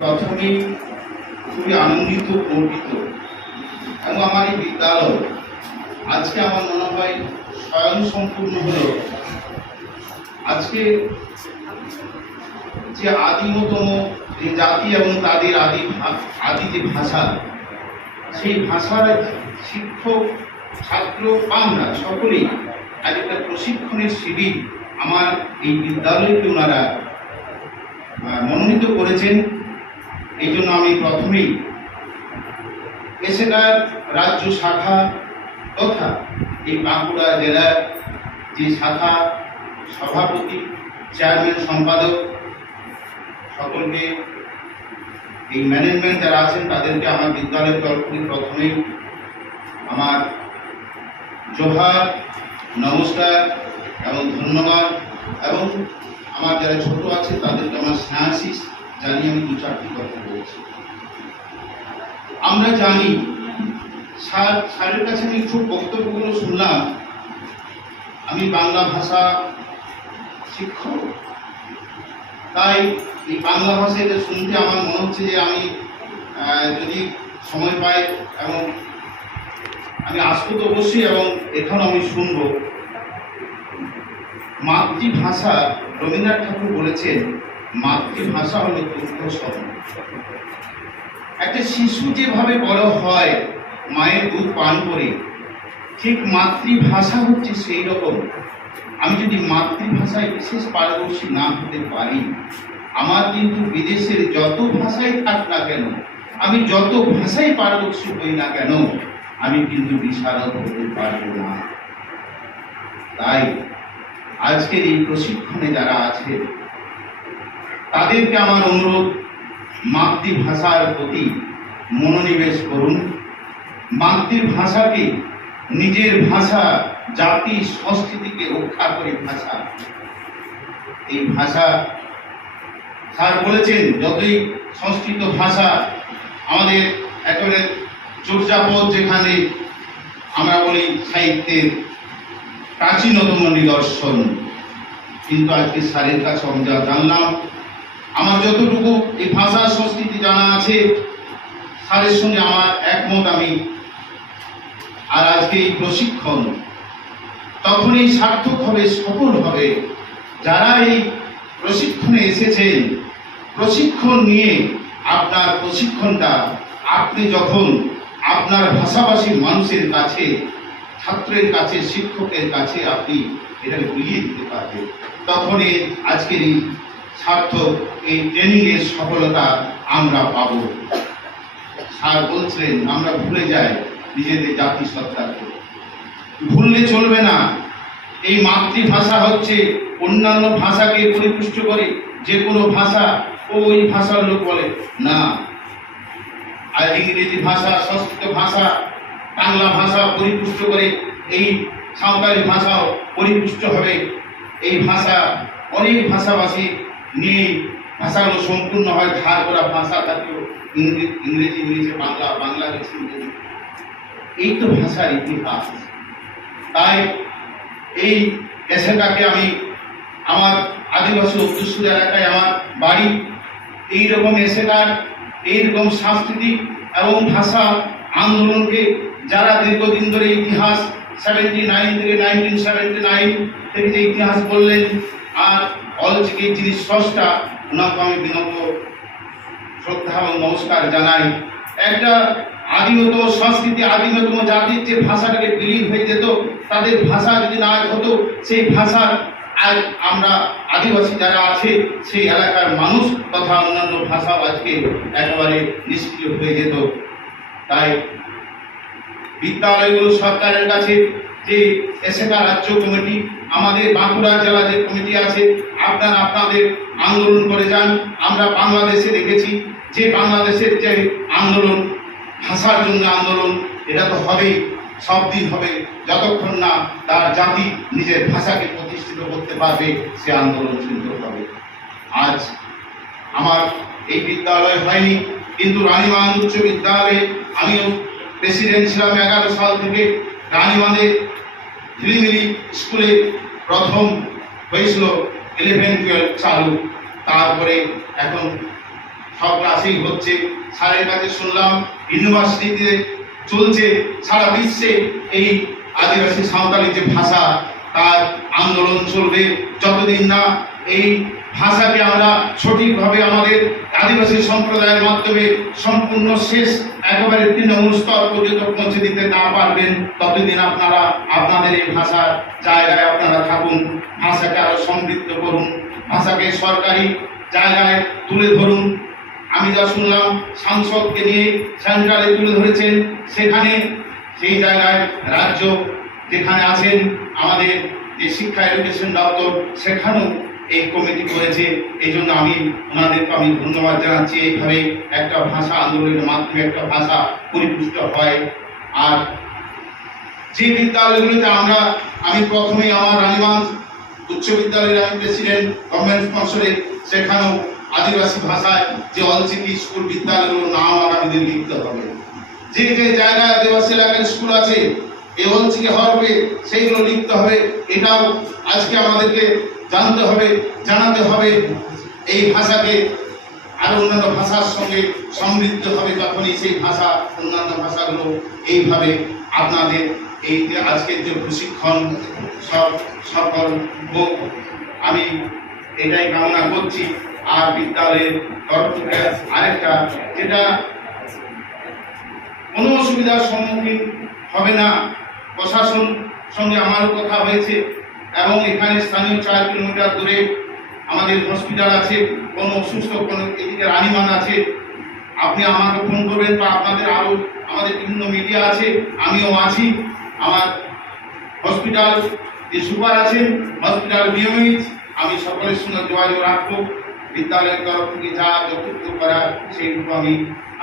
প্রথমেই খুবই আনন্দিত গর্বিত এবং আমার এই বিদ্যালয় আজকে আমার মনে হয় স্বয়ং সম্পূর্ণ হলো। আজকে যে আদিমতম যে জাতি এবং তাদের আদি যে ভাষা, সেই ভাষার শিক্ষক ছাত্র আমরা সকলেই আজ একটা প্রশিক্ষণের শিবির আমার এই বিদ্যালয়কে ওনারা মনোনীত করেছেন। এই জন্য আমি প্রথমেই এসেকার রাজ্য শাখা তথা এই বাঁকুড়া জেলার যে শাখা সভাপতি, চেয়ারম্যান, সম্পাদক সকলকে, এই ম্যানেজমেন্ট যারা আছেন তাদেরকে আমার বিদ্যালয়ের তরফ থেকে প্রথমেই আমার জোহার, নমস্কার এবং ধন্যবাদ, এবং আমার যারা ছোট আছে তাদেরকে আমার স্নেহাশিস জানিয়ে আমি দু চারটি কথা বলছি। আমরা জানি স্যারের কাছে আমি খুব বক্তব্যগুলো শুনলাম। আমি বাংলা ভাষা শিক্ষক, তাই এই বাংলা ভাষা এটা শুনতে আমার মনে হচ্ছে যে আমি যদি সময় পাই এবং আমি আসবো তো অবশ্যই, এবং এখানে আমি শুনবো। মাতৃভাষা, রবীন্দ্রনাথ ঠাকুর বলেছেন মাতৃভাষা হলো দুগ্ধ সম। একটা শিশু যেভাবে বড় হয় মায়ের দুধ পান করে, ঠিক মাতৃভাষা হচ্ছে সেই রকম। আমি যদি মাতৃভাষায় বিশেষ পারদর্শী না হতে পারি, আমার কিন্তু বিদেশের যত ভাষাই থাক না কেন, আমি যত ভাষায় পারদর্শী হই না কেন, আমি কিন্তু বিশারদ হতে পারবো না। তাই আজকের এই প্রশিক্ষণে যারা আছে তাদেরকে আমার অনুরোধ, মাতৃভাষার প্রতি মনোনিবেশ করুন। মাতৃভাষাকে নিজের ভাষা, জাতি সংস্কৃতিকে রক্ষা করে ভাষা, এই ভাষা স্যার বলেছেন যতই সংস্কৃত ভাষা আমাদের একেবারে চর্যাপদ, যেখানে আমরা বলি সাহিত্যের প্রাচীনতম নিদর্শন, কিন্তু আজকে স্যারের কাছে আমি যা জানলাম, আমার যতটুকু এই ভাষা সংস্কৃতি জানা আছে, স্যারের সঙ্গে আমার একমত আমি। আর আজকে এই প্রশিক্ষণ তখনই সার্থক হবে, সফল হবে যারা এই প্রশিক্ষণে এসেছেন। প্রশিক্ষণ নিয়ে আপনার প্রশিক্ষণটা আপনি যখন আপনার ভাষাভাষী মানুষের কাছে, ছাত্রের কাছে, শিক্ষকের কাছে আপনি এটাকে বুঝিয়ে দিতে পারবেন, তখন আজকের এই সার্থক এই ট্রেনিংয়ের সফলতা আমরা পাব। স্যার বলছিলেন আমরা ভুলে যাই নিজেদের জাতিসত্তাকে, ভুললে চলবে না। এই মাতৃভাষা হচ্ছে অন্যান্য ভাষাকে পরিপুষ্ট করে। যে কোনো ভাষা ওই ভাষার লোক বলে না, আর ইংরেজি ভাষা, সংস্কৃত ভাষা, বাংলা ভাষা পরিপুষ্ট করে এই সাঁওতালি ভাষাও পরিপুষ্ট হবে। এই ভাষা অনেক ভাষাভাষী নিয়ে ভাষাগুলো সম্পূর্ণ হয়। ধার করা ভাষা থাকলেও ইংরেজি মিলেছে বাংলা, বাংলা গেছে ইংরেজি, এই তো ভাষার ইতিহাস। তাই এই এলাকাকে আমি, আমার আদিবাসী অধ্যুষিত এলাকায় আমার বাড়ি, এইরকম এলাকার এইরকম সাংস্কৃতিক এবং ভাষা আন্দোলনকে যারা দীর্ঘদিন ধরে ইতিহাস 79 থেকে 1979 থেকে যে ইতিহাস বললেন, আর অলচিকির যিনি স্রষ্টা, ওনাকে আমি বিনম্র শ্রদ্ধা এবং নমস্কার জানাই। একটা আদিমতম সংস্কৃতি, আদিমতম জাতির যে ভাষাটাকে বিলীন হয়ে যেত, তাদের ভাষা যদি না হতো, সেই ভাষার আজ আমরা আদিবাসী যারা আছে সেই এলাকার মানুষ তথা অন্যান্য ভাষাও আজকে একেবারে নিষ্ক্রিয় হয়ে যেত। তাই বিদ্যালয়গুলো সরকারের কাছে যে এসেকা রাজ্য কমিটি, আমাদের বাঁকুড়া জেলা যে কমিটি আছে, আপনারা আপনাদের আন্দোলন করে যান। আমরা বাংলাদেশে দেখেছি যে বাংলাদেশের যে আন্দোলন, ভাষার জন্য আন্দোলন, এটা তো হবেই, সব দিন হবে যতক্ষণ না তার জাতি নিজের ভাষাকে প্রতিষ্ঠিত করতে পারবে, সে আন্দোলন শুরু হবে। আজ আমার এই বিদ্যালয় হয়নি, কিন্তু রানীবাঁধ উচ্চ বিদ্যালয়ে আমিও প্রেসিডেন্ট ছিলাম 11 সাল থেকে। রানীবাঁধে ঝিলিমিলি স্কুলে প্রথম হয়েছিল 11-12 চালু, তারপরে এখন সব ক্লাসেই হচ্ছে। স্যারের কাছে শুনলাম ইউনিভার্সিটিতে চলছে, সারা বিশ্বে এই আদিবাসী সাঁওতালি যে ভাষা তার আন্দোলন চলবে যতদিন না এই ভাষাকে আমরা সঠিকভাবে আমাদের আদিবাসী সম্প্রদায়ের মাধ্যমে সম্পূর্ণ শেষ একেবারে তৃণমূল স্তর পর্যন্ত পৌঁছে দিতে না পারবেন, ততদিন আপনারা আপনাদের এই ভাষার জায়গায় আপনারা থাকুন, ভাষাকে আরো সমৃদ্ধ করুন, ভাষাকে সরকারি জায়গায় তুলে ধরুন। আমি যা শুনলাম সাংসদকে নিয়ে সেন্ট্রালে তুলে ধরেছেন, সেখানে সেই জায়গায় রাজ্য যেখানে আছেন আমাদের যে শিক্ষা এডুকেশন দপ্তর সেখানেও এই কমিটি করেছে। এই জন্য আমি ওনাদেরকে আমি ধন্যবাদ জানাচ্ছি। এইভাবে একটা ভাষা আন্দোলনের মাধ্যমে একটা ভাষা পরিপুষ্ট হয়। আর যে বিদ্যালয়গুলিতে আমি প্রথমেই আমার রানীগঞ্জ উচ্চ বিদ্যালয়ের আমি প্রেসিডেন্ট গভর্নমেন্ট স্পন্সরে, সেখানেও আদিবাসী ভাষায় যে অলচিকি স্কুল বিদ্যালয়গুলোর নাম আগামীদের লিখতে হবে। যে যে জায়গায় আদিবাসী এলাকার স্কুল আছে এই অলচিকি হরফে সেইগুলো লিখতে হবে। এটাও আজকে আমাদেরকে জানতে হবে, জানাতে হবে। এই ভাষাকে আরো অন্যান্য ভাষার সঙ্গে সমৃদ্ধ হবে, তখনই সেই ভাষা অন্যান্য ভাষাগুলো এইভাবে আপনাদের এই যে আজকের যে প্রশিক্ষণ সফল হোক, আমি এটাই কামনা করছি। আর বিদ্যালয়ের তরফ থেকে আরেকটা, যেটা কোনো অসুবিধার সম্মুখীন হবে না, প্রশাসন সঙ্গে আমারও কথা হয়েছে এবং এখানে স্থানীয় 4 কিলোমিটার দূরে আমাদের হসপিটাল আছে, কোনো অসুস্থ কোনো এদিকে রানীমান আছে, আপনি আমাকে ফোন করবেন বা আপনাদের আরও আমাদের বিভিন্ন মিডিয়া আছে, আমিও আছি। আমার হসপিটাল যে সুপার আছেন, হসপিটাল নিয়মিত আমি সকলের সঙ্গে যোগাযোগ রাখবো। বিদ্যালয়ের তরফ থেকে যা যতটুকু করার সেইটুকু আমি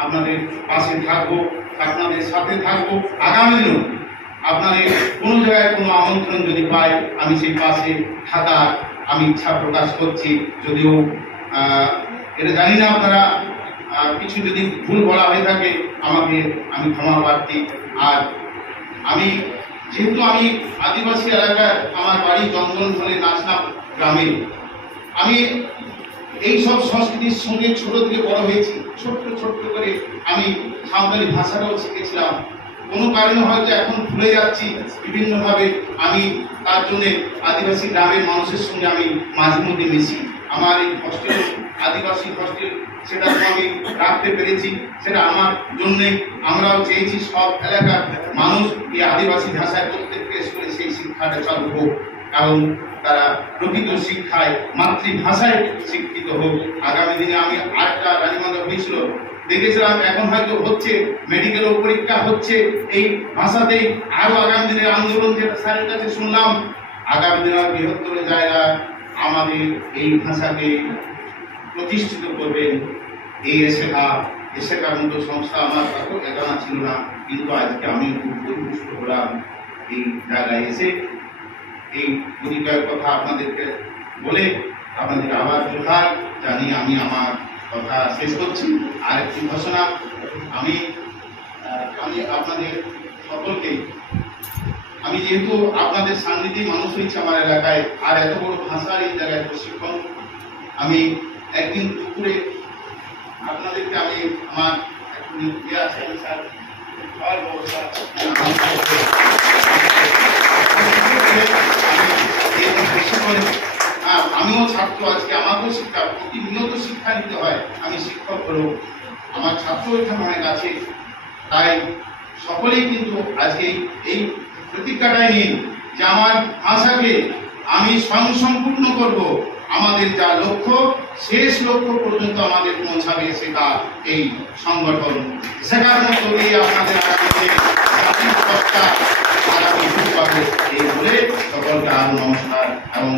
আপনাদের পাশে থাকবো, আপনাদের সাথে থাকবো। আগামী দিনও আপনাদের কোনো জায়গায় কোনো আমন্ত্রণ যদি পাই, আমি সেই পাশে থাকার আমি ইচ্ছা প্রকাশ করছি। যদিও এটা জানি না আপনারা কিছু যদি ভুল বলা হয়ে থাকে আমি ক্ষমা প্রার্থী। আর যেহেতু আমি আদিবাসী এলাকায়, আমার বাড়ি জঙ্গলমহলে নাচনা গ্রামে, আমি এই সব সংস্কৃতির সঙ্গে ছোট থেকে বড় হয়েছি। ছোট্ট ছোট্ট করে আমি সাঁওতালি ভাষাটাও শিখেছিলাম। কোনো কারণে হয়তো এখন ভুলে যাচ্ছি বিভিন্নভাবে। আমি তার জন্যে আদিবাসী গ্রামের মানুষের সঙ্গে আমি মাঝে মধ্যে মিশি। আমার এই হস্টেল, আদিবাসী হস্টেল, সেটা তো আমি রাখতে পেরেছি, সেটা আমার জন্যে। আমরাও চেয়েছি সব এলাকার মানুষ এই আদিবাসী ভাষায় প্রত্যেককে স্কুলে সেই শিক্ষাটা চালু হোক, কারণ তারা প্রকৃত শিক্ষায় মাতৃভাষায় শিক্ষিত হোক। আগামী দিনে আমি আরেকটা রানীগঞ্জ হয়েছিল, দেখেছিলাম এখন হয়তো হচ্ছে মেডিকেল পরীক্ষা হচ্ছে এই ভাষাতেই। আরো আগামী দিনের আন্দোলন, যেটা স্যারের কাছে শুনলাম, আগামী দিনের বৃহত্তর জায়গায় আমাদের এই ভাষাকে প্রতিষ্ঠিত করবেন। এই এসেকার মতো সংস্থা আমার কাছেও জানা ছিল না, কিন্তু আজকে আমি খুব পরিপুষ্ট হলাম এই জায়গায় এসে। এই পরিচয়ের কথা আপনাদেরকে বলে আপনাদের আবার জোহার জানি আমি আমার কথা শেষ করছি। আর একটি ঘোষণা, আমি আপনাদের সকলকে, আমি যেহেতু আপনাদের সান্নিধ্যে মানুষ হয়েছে আমার এলাকায়, আর এত বড় ভাষার এই জায়গায় প্রশিক্ষণ, আমি একদিন দুপুরে আপনাদেরকে আমি আমার আমিও ছাত্র, আজকে আমাকেও শিক্ষা, প্রতিনিয়ত শিক্ষা নিতে হয়। আমি শিক্ষক হলেও আমার ছাত্র এখানে অনেক আছে, তাই সকলেই কিন্তু আজকে এই প্রতিজ্ঞাটাই নিন যে আমার ভাষাকে আমি স্বয়ংসম্পূর্ণ করব। আমাদের যা লক্ষ্য, শেষ লক্ষ্য পর্যন্ত আমাদের পৌঁছাবে সেটা এই সংগঠন। শেখার মতো এই আপনাদের এই বলে সকলকে আরো নমস্কার এবং